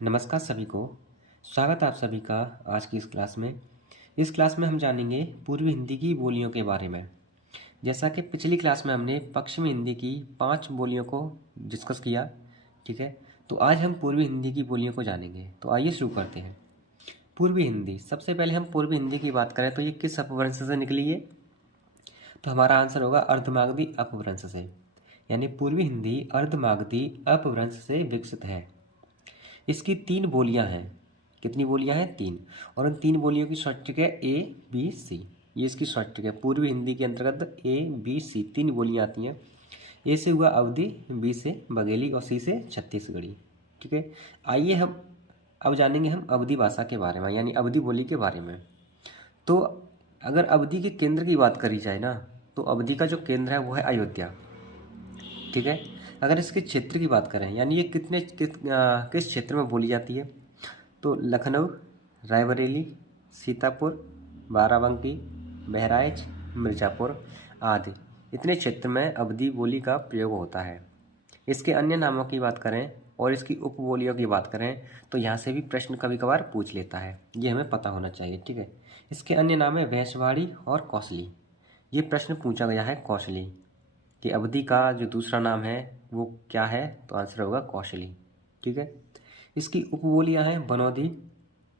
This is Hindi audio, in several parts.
नमस्कार सभी को। स्वागत है आप सभी का आज की इस क्लास में। इस क्लास में हम जानेंगे पूर्वी हिंदी की बोलियों के बारे में। जैसा कि पिछली क्लास में हमने पश्चिमी हिंदी की 5 बोलियों को डिस्कस किया, ठीक है। तो आज हम पूर्वी हिंदी की बोलियों को जानेंगे। तो आइए शुरू करते हैं। पूर्वी हिंदी, सबसे पहले हम पूर्वी हिंदी की बात करें तो ये किस अपभ्रंश से निकली है? तो हमारा आंसर होगा अर्धमागधी अपभ्रंश से। यानी पूर्वी हिंदी अर्धमागधी अपभ्रंश से विकसित है। इसकी 3 बोलियां हैं। कितनी बोलियां हैं? 3। और उन 3 बोलियों की शॉर्ट ट्रिक है ए बी सी। ये इसकी शॉर्ट ट्रिक है। पूर्वी हिंदी के अंतर्गत ए बी सी 3 बोलियां आती हैं। ए से हुआ अवधी, बी से बघेली और सी से छत्तीसगढ़ी, ठीक है। आइए हम अब जानेंगे हम अवधी भाषा के बारे में, यानी अवधी बोली के बारे में। तो अगर अवधी के केंद्र की बात करी जाए ना, तो अवधी का जो केंद्र है वो है अयोध्या, ठीक है। अगर इसके क्षेत्र की बात करें, यानी ये किस क्षेत्र में बोली जाती है, तो लखनऊ, रायबरेली, सीतापुर, बाराबंकी, बहराइच, मिर्ज़ापुर आदि इतने क्षेत्र में अवधी बोली का प्रयोग होता है। इसके अन्य नामों की बात करें और इसकी उपबोलियों की बात करें तो यहाँ से भी प्रश्न कभी कभार पूछ लेता है, ये हमें पता होना चाहिए, ठीक है। इसके अन्य नाम है भैंसवाड़ी और कौशली। ये प्रश्न पूछा गया है कौशली कि अवधी का जो दूसरा नाम है वो क्या है, तो आंसर होगा कौशली, ठीक है। इसकी उपबोलियां हैं बनौधी,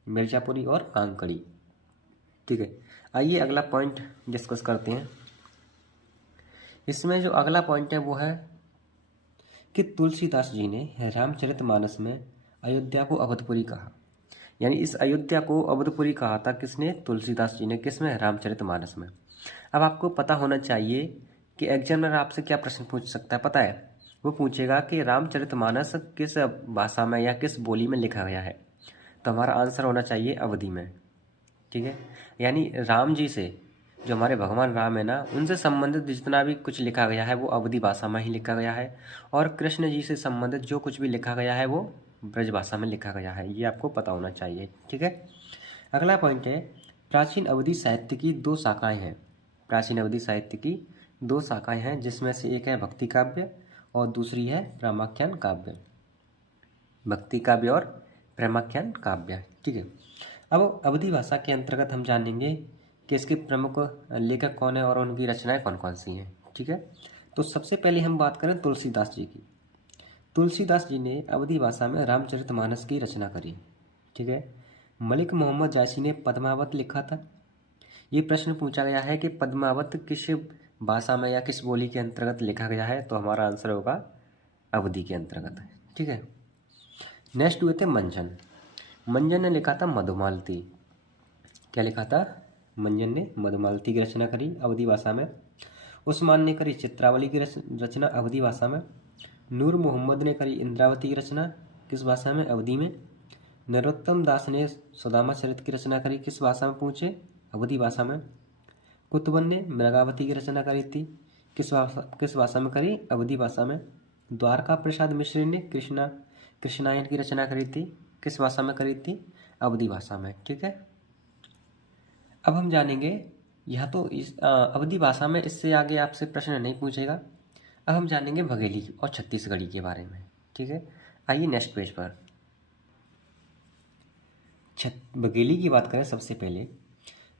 मिर्जापुरी और कांकड़ी, ठीक है। आइए अगला पॉइंट डिस्कस करते हैं। इसमें जो अगला पॉइंट है वो है कि तुलसीदास जी ने रामचरितमानस में अयोध्या को अवधपुरी कहा। यानी इस अयोध्या को अवधपुरी कहा था किसने? तुलसीदास जी ने। किसमें? रामचरितमानस में। अब आपको पता होना चाहिए कि एग्जामिनर आपसे क्या प्रश्न पूछ सकता है, पता है? वो पूछेगा कि रामचरितमानस किस भाषा में या किस बोली में लिखा गया है। तो हमारा आंसर होना चाहिए अवधी में, ठीक है। यानी राम जी से, जो हमारे भगवान राम है ना, उनसे संबंधित जितना भी कुछ लिखा गया है वो अवधी भाषा में ही लिखा गया है। और कृष्ण जी से संबंधित जो कुछ भी लिखा गया है वो ब्रज भाषा में लिखा गया है। ये आपको पता होना चाहिए, ठीक है। अगला पॉइंट है प्राचीन अवधी साहित्य की 2 शाखाएं हैं। प्राचीन अवधी साहित्य की 2 शाखाएं हैं, जिसमें से एक है भक्ति काव्य और दूसरी है प्रामाख्यान काव्य। भक्ति काव्य और प्रेमाख्यान काव्य, ठीक है। अब अवधी भाषा के अंतर्गत हम जानेंगे कि इसके प्रमुख लेखक कौन है और उनकी रचनाएं कौन कौन सी हैं, ठीक है। तो सबसे पहले हम बात करें तुलसीदास जी की। तुलसीदास जी ने अवधी भाषा में रामचरितमानस की रचना करी, ठीक है। मलिक मोहम्मद जायसी ने पद्मावत लिखा था। ये प्रश्न पूछा गया है कि पद्मावत किस भाषा में या किस बोली के अंतर्गत लिखा गया है, तो हमारा आंसर होगा अवधी के अंतर्गत, ठीक है। नेक्स्ट हुए थे मंजन। मंजन ने लिखा था मधुमालती। क्या लिखा था? मंजन ने मधुमालती की रचना करी अवधी भाषा में। उस्मान ने करी चित्रावली की रचना अवधी भाषा में। नूर मोहम्मद ने करी इंद्रावती की रचना किस भाषा में? अवधी में। नरोत्तम दास ने सुदामा चरित की रचना करी किस भाषा में? पूछे, अवधी भाषा में। कुतुबन ने मृगावती की रचना करी थी किस भाषा में करी? अवधी भाषा में। द्वारका प्रसाद मिश्र ने कृष्णायन की रचना करी थी किस भाषा में करी थी? अवधी भाषा में, ठीक है। अब हम जानेंगे, यह तो इस अवधी भाषा में इससे आगे आपसे प्रश्न नहीं पूछेगा। अब हम जानेंगे बघेली और छत्तीसगढ़ी के बारे में, ठीक है। आइए नेक्स्ट पेज पर बघेली की बात करें। सबसे पहले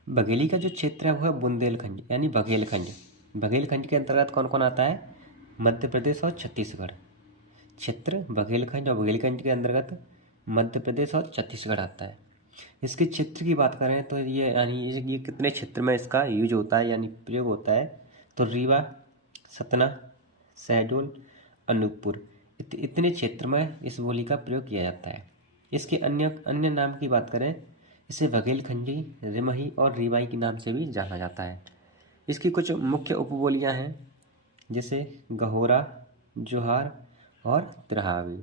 बघेली का जो क्षेत्र है वो है बुंदेलखंड यानी बघेलखंड। बघेलखंड के अंतर्गत कौन कौन आता है? मध्य प्रदेश और छत्तीसगढ़। क्षेत्र बघेलखंड और बघेलखंड के अंतर्गत मध्य प्रदेश और छत्तीसगढ़ आता है। इसके क्षेत्र की बात करें तो ये यानी ये कितने क्षेत्र में इसका यूज होता है यानी प्रयोग होता है, तो रीवा, सतना, शहडोल, अनूपपुर इतने क्षेत्र में इस बोली का प्रयोग किया जाता है। इसके अन्य अन्य नाम की बात करें, इसे बघेलखंडी, रिमही और रीवाई के नाम से भी जाना जाता है। इसकी कुछ मुख्य उपबोलियां हैं, जैसे गहोरा, जोहार और तिरहावी।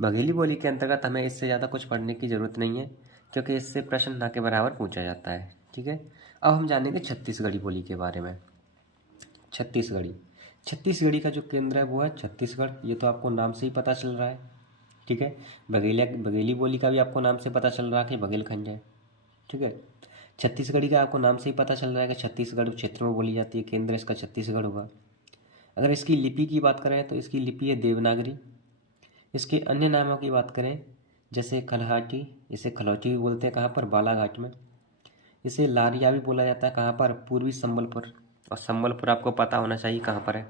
बघेली बोली के अंतर्गत हमें इससे ज़्यादा कुछ पढ़ने की ज़रूरत नहीं है, क्योंकि इससे प्रश्न ना के बराबर पूछा जाता है, ठीक है। अब हम जानेंगे छत्तीसगढ़ी बोली के बारे में। छत्तीसगढ़ी का जो केंद्र है वो है छत्तीसगढ़। ये तो आपको नाम से ही पता चल रहा है, ठीक है। बघेली बोली का भी आपको नाम से पता चल रहा है कि बघेलखंड है, ठीक है। छत्तीसगढ़ी का आपको नाम से ही पता चल रहा है कि छत्तीसगढ़ क्षेत्र में बोली जाती है, केंद्र इसका छत्तीसगढ़ होगा। अगर इसकी लिपि की बात करें तो इसकी लिपि है देवनागरी। इसके अन्य नामों की बात करें, जैसे खलहाटी, इसे खलौटी भी बोलते हैं कहाँ पर, बालाघाट में। इसे लारिया भी बोला जाता है कहाँ पर, पूर्वी संबलपुर। और संबलपुर आपको पता होना चाहिए कहाँ पर है।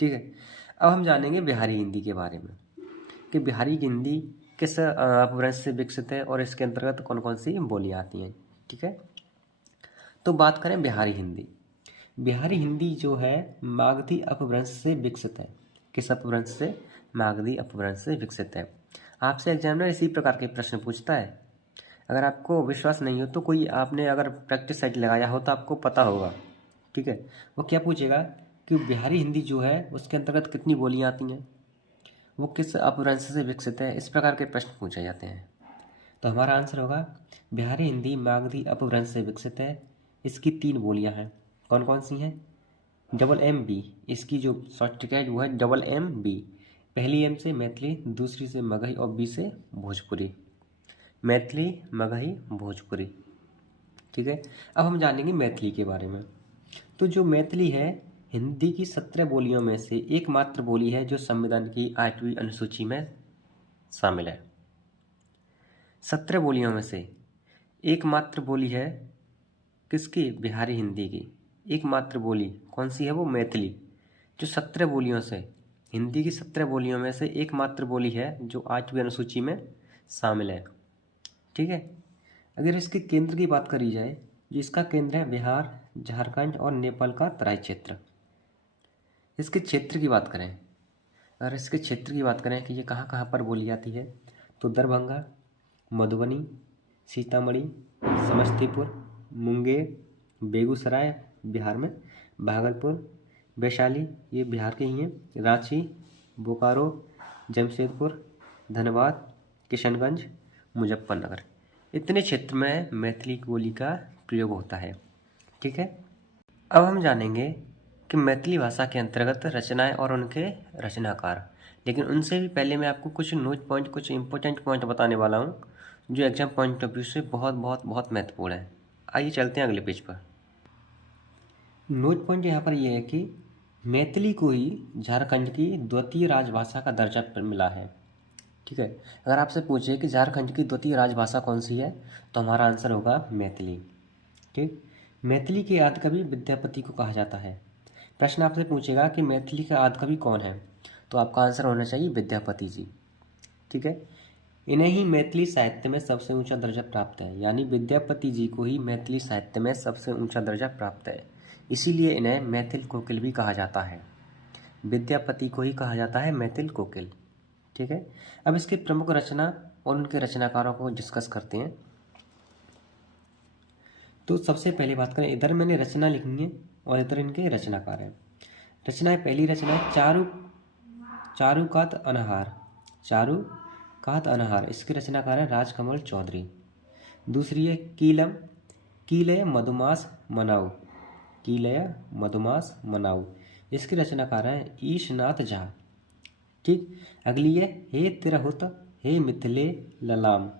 ठीक है, अब हम जानेंगे बिहारी हिंदी के बारे में कि बिहारी हिंदी किस अपभ्रंश से विकसित है और इसके अंतर्गत कौन कौन सी बोलियाँ आती हैं। ठीक है, तो बात करें बिहारी हिंदी। बिहारी हिंदी जो है मागधी अपभ्रंश से विकसित है। किस अपभ्रंश से? मागधी अपभ्रंश से विकसित है। आपसे एग्जामिनर इसी प्रकार के प्रश्न पूछता है। अगर आपको विश्वास नहीं हो तो कोई आपने अगर प्रैक्टिस सेट लगाया हो तो आपको पता होगा। ठीक है, वो क्या पूछेगा कि बिहारी हिंदी जो है उसके अंतर्गत कितनी बोलियाँ आती हैं, वो किस अपभ्रंश से विकसित है, इस प्रकार के प्रश्न पूछे जाते हैं। तो हमारा आंसर होगा बिहारी हिंदी मागधी अपभ्रंश से विकसित है। इसकी 3 बोलियां हैं। कौन कौन सी हैं? डबल एम बी, इसकी जो शॉर्ट है वो है डबल एम बी। पहली एम से मैथिली, दूसरी से मगही और बी से भोजपुरी। मैथिली, मगही, भोजपुरी। ठीक है, अब हम जानेंगे मैथिली के बारे में। तो जो मैथिली है हिंदी की 17 बोलियों में से एकमात्र बोली है जो संविधान की 8वीं अनुसूची में शामिल है। 17 बोलियों में से एकमात्र बोली है किसकी? बिहारी हिंदी की। एकमात्र बोली कौन सी है? वो मैथिली। जो 17 बोलियों से, हिंदी की 17 बोलियों में से एकमात्र बोली है जो 8वीं अनुसूची में शामिल है। ठीक है, अगर इसके केंद्र की बात करी जाए, जो इसका केंद्र है बिहार, झारखंड और नेपाल का तराई क्षेत्र। इसके क्षेत्र की बात करें, अगर इसके क्षेत्र की बात करें कि ये कहाँ कहाँ पर बोली जाती है, तो दरभंगा, मधुबनी, सीतामढ़ी, समस्तीपुर, मुंगेर, बेगूसराय बिहार में, भागलपुर, वैशाली ये बिहार के ही हैं, रांची, बोकारो, जमशेदपुर, धनबाद, किशनगंज, मुजफ्फरनगर, इतने क्षेत्र में मैथिली बोली का प्रयोग होता है। ठीक है, अब हम जानेंगे कि मैथिली भाषा के अंतर्गत रचनाएं और उनके रचनाकार। लेकिन उनसे भी पहले मैं आपको कुछ नोट पॉइंट, कुछ इंपॉर्टेंट पॉइंट बताने वाला हूँ जो एग्जाम पॉइंट ऑफ व्यू से बहुत बहुत बहुत महत्वपूर्ण है। आइए चलते हैं अगले पेज पर। नोट पॉइंट यहाँ पर यह है कि मैथिली को ही झारखंड की द्वितीय राजभाषा का दर्जा मिला है। ठीक है, अगर आपसे पूछे कि झारखंड की द्वितीय राजभाषा कौन सी है, तो हमारा आंसर होगा मैथिली। ठीक, मैथिली के आदिकवि विद्यापति को कहा जाता है। प्रश्न आपसे पूछेगा कि मैथिली का आदिकवि कौन है, तो आपका आंसर होना चाहिए विद्यापति जी। ठीक है, इन्हें ही मैथिली साहित्य में सबसे ऊंचा दर्जा प्राप्त है, यानी विद्यापति जी को ही मैथिली साहित्य में सबसे ऊंचा दर्जा प्राप्त है। इसीलिए इन्हें मैथिल कोकिल भी कहा जाता है। विद्यापति को ही कहा जाता है मैथिल कोकिल। ठीक है, अब इसके प्रमुख रचना और उनके रचनाकारों को डिस्कस करते हैं। तो सबसे पहले बात करें, इधर मैंने रचना लिखी है और इधर इनके रचनाकार हैं। रचना, पहली रचना है चारुकात अनहार। चारुकात अनहार, इसके रचनाकार हैं राजकमल चौधरी। दूसरी है कीलम, कीलय मधुमास मनाऊ। कीलय मधुमास मनाऊ, इसके रचनाकार हैं ईशनाथ झा। ठीक, अगली है हे तिरहुत हे मिथिले ललाम,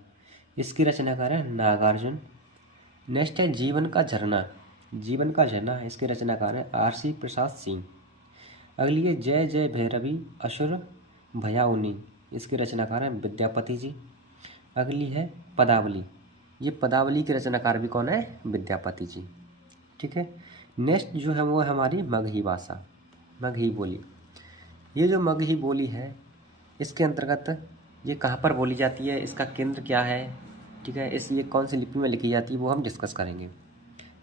इसके रचनाकार हैं नागार्जुन। नेक्स्ट है जीवन का झरना। जीवन का झरना, इसके रचनाकार हैं आरसी प्रसाद सिंह। अगली है जय जय भैरवी असुर भयाउनी, इसके रचनाकार हैं विद्यापति जी। अगली है पदावली, ये पदावली के रचनाकार भी कौन है? विद्यापति जी। ठीक है, नेक्स्ट जो है वो है हमारी मगही भाषा, मगही बोली। ये जो मगही बोली है इसके अंतर्गत ये कहाँ पर बोली जाती है, इसका केंद्र क्या है, ठीक है, इस ये कौन सी लिपि में लिखी जाती है वो हम डिस्कस करेंगे।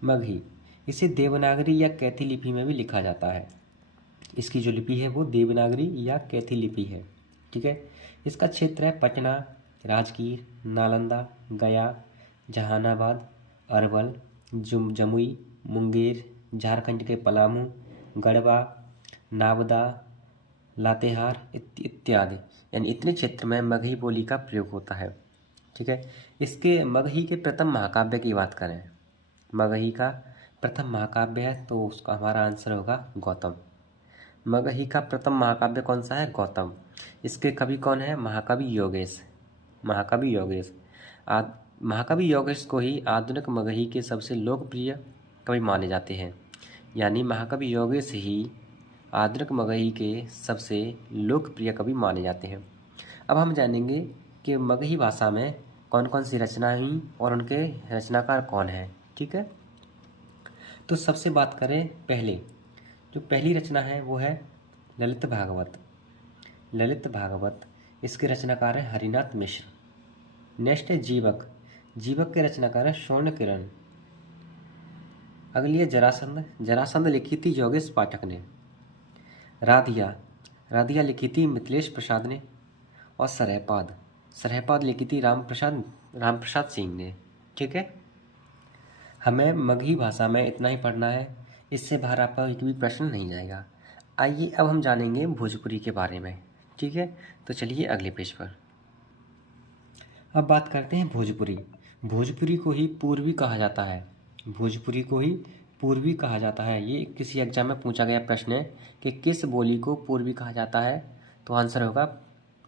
मगही, इसे देवनागरी या कैथी लिपि में भी लिखा जाता है। इसकी जो लिपि है वो देवनागरी या कैथी लिपि है। ठीक है, इसका क्षेत्र है पटना, राजगीर, नालंदा, गया, जहानाबाद, अरवल, जमुई, मुंगेर, झारखंड के पलामू, गढ़वा, नावदा, लातेहार इत्यादि, यानी इतने क्षेत्र में मगही बोली का प्रयोग होता है। ठीक है, इसके मगही के प्रथम महाकाव्य की बात करें, मगही का प्रथम महाकाव्य है तो उसका हमारा आंसर होगा गौतम। मगही का प्रथम महाकाव्य कौन सा है? गौतम। इसके कवि कौन है? महाकवि योगेश। महाकवि योगेश, महाकवि योगेश को ही आधुनिक मगही के सबसे लोकप्रिय कवि माने जाते हैं, यानी महाकवि योगेश ही आधुनिक मगही के सबसे लोकप्रिय कवि माने जाते हैं। अब हम जानेंगे कि मगही भाषा में कौन कौन सी रचना हुई और उनके रचनाकार कौन हैं। ठीक है, तो सबसे बात करें पहले, जो पहली रचना है वो है ललित भागवत। ललित भागवत, इसके रचनाकार है हरिनाथ मिश्र। नेक्स्ट है जीवक। जीवक के रचनाकार है स्वर्ण किरण। अगली है जरासंध। जरासंध लिखी थी योगेश पाठक ने। राधिया। राधिया लिखी थी मिथिलेश प्रसाद ने। और सरहपाद। सरहपाद लिखी थी रामप्रसाद सिंह ने। ठीक है, हमें मगही भाषा में इतना ही पढ़ना है, इससे बाहर आपका एक भी प्रश्न नहीं जाएगा। आइए अब हम जानेंगे भोजपुरी के बारे में। ठीक है, तो चलिए अगले पेज पर। अब बात करते हैं भोजपुरी। भोजपुरी को ही पूर्वी कहा जाता है। भोजपुरी को ही पूर्वी कहा जाता है। ये किसी एग्जाम में पूछा गया प्रश्न है कि किस बोली को पूर्वी कहा जाता है, तो आंसर होगा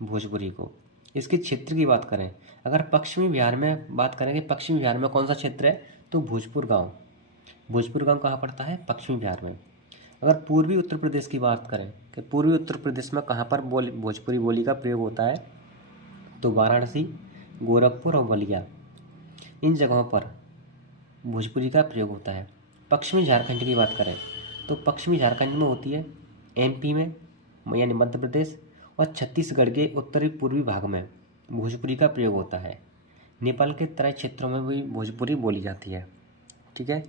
भोजपुरी को। इसके क्षेत्र की बात करें, अगर पश्चिमी बिहार में बात करेंगे, पश्चिमी बिहार में कौन सा क्षेत्र है, तो भोजपुर गांव। भोजपुर गांव कहाँ पड़ता है, पश्चिमी बिहार में। अगर पूर्वी उत्तर प्रदेश की बात करें कि पूर्वी उत्तर प्रदेश में कहाँ पर भोजपुरी बोली का प्रयोग होता है, तो वाराणसी, गोरखपुर और बलिया, इन जगहों पर भोजपुरी का प्रयोग होता है। पश्चिमी झारखंड की बात करें तो पश्चिमी झारखंड में होती है, एमपी में यानी मध्य प्रदेश और छत्तीसगढ़ के उत्तरी पूर्वी भाग में भोजपुरी का प्रयोग होता है। नेपाल के तराई क्षेत्रों में भी भोजपुरी बोली जाती है। ठीक है,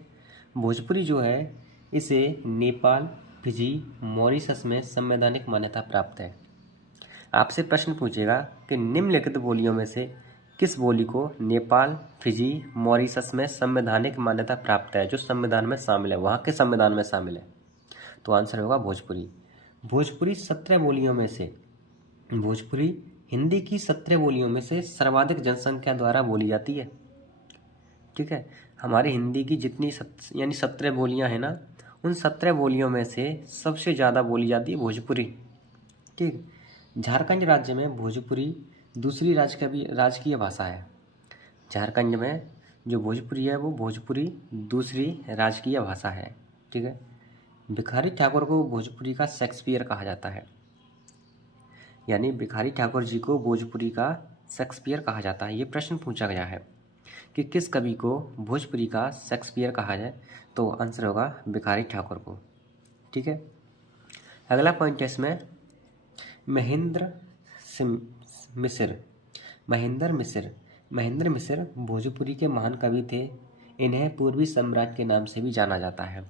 भोजपुरी जो है इसे नेपाल, फिजी, मॉरिशस में संवैधानिक मान्यता प्राप्त है। आपसे प्रश्न पूछेगा कि निम्नलिखित बोलियों में से किस बोली को नेपाल, फिजी, मॉरिशस में संवैधानिक मान्यता प्राप्त है, जो संविधान में शामिल है, वहाँ के संविधान में शामिल है, तो आंसर होगा भोजपुरी। भोजपुरी 17 बोलियों में से, भोजपुरी हिंदी की 17 बोलियों में से सर्वाधिक जनसंख्या द्वारा बोली जाती है। ठीक है, हमारे हिंदी की जितनी यानी 17 बोलियां हैं ना, उन 17 बोलियों में से सबसे ज़्यादा बोली जाती है भोजपुरी। ठीक, झारखंड राज्य में भोजपुरी दूसरी राजकीय भाषा है। झारखंड में जो भोजपुरी है वो भोजपुरी दूसरी राजकीय भाषा है। ठीक है, भिखारी ठाकुर को भोजपुरी का शेक्सपियर कहा जाता है, यानी भिखारी ठाकुर जी को भोजपुरी का शेक्सपियर कहा जाता है। ये प्रश्न पूछा गया है कि किस कवि को भोजपुरी का शेक्सपियर कहा जाए, तो आंसर होगा भिखारी ठाकुर को। ठीक है, अगला पॉइंट है इसमें महेंद्र मिश्र। महेंद्र मिश्र भोजपुरी के महान कवि थे। इन्हें पूर्वी सम्राट के नाम से भी जाना जाता है।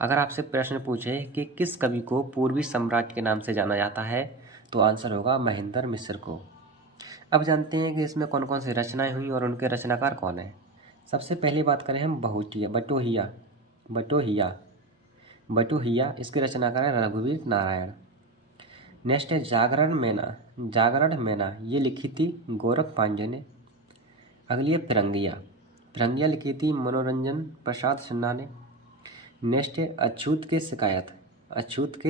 अगर आपसे प्रश्न पूछे कि किस कवि को पूर्वी सम्राट के नाम से जाना जाता है, तो आंसर होगा महेंद्र मिश्र को। अब जानते हैं कि इसमें कौन कौन सी रचनाएं हुई और उनके रचनाकार कौन है। सबसे पहले बात करें हम बटोहिया, इसके रचनाकार है रघुवीर नारायण। नेक्स्ट है जागरण मैना, ये लिखी थी गोरख पांडे ने। अगली है फिरंगिया लिखी थी मनोरंजन प्रसाद सिन्हा ने। नेक्स्ट है अछूत के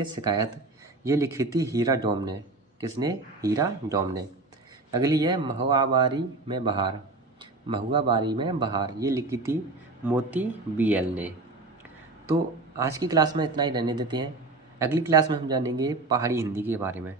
शिकायत, ये लिखी थी हीरा डोम ने। किसने, हीरा डोम ने। अगली है महुआबारी में बहार, ये लिखी थी मोती बीएल ने। तो आज की क्लास में इतना ही रहने देते हैं। अगली क्लास में हम जानेंगे पहाड़ी हिंदी के बारे में।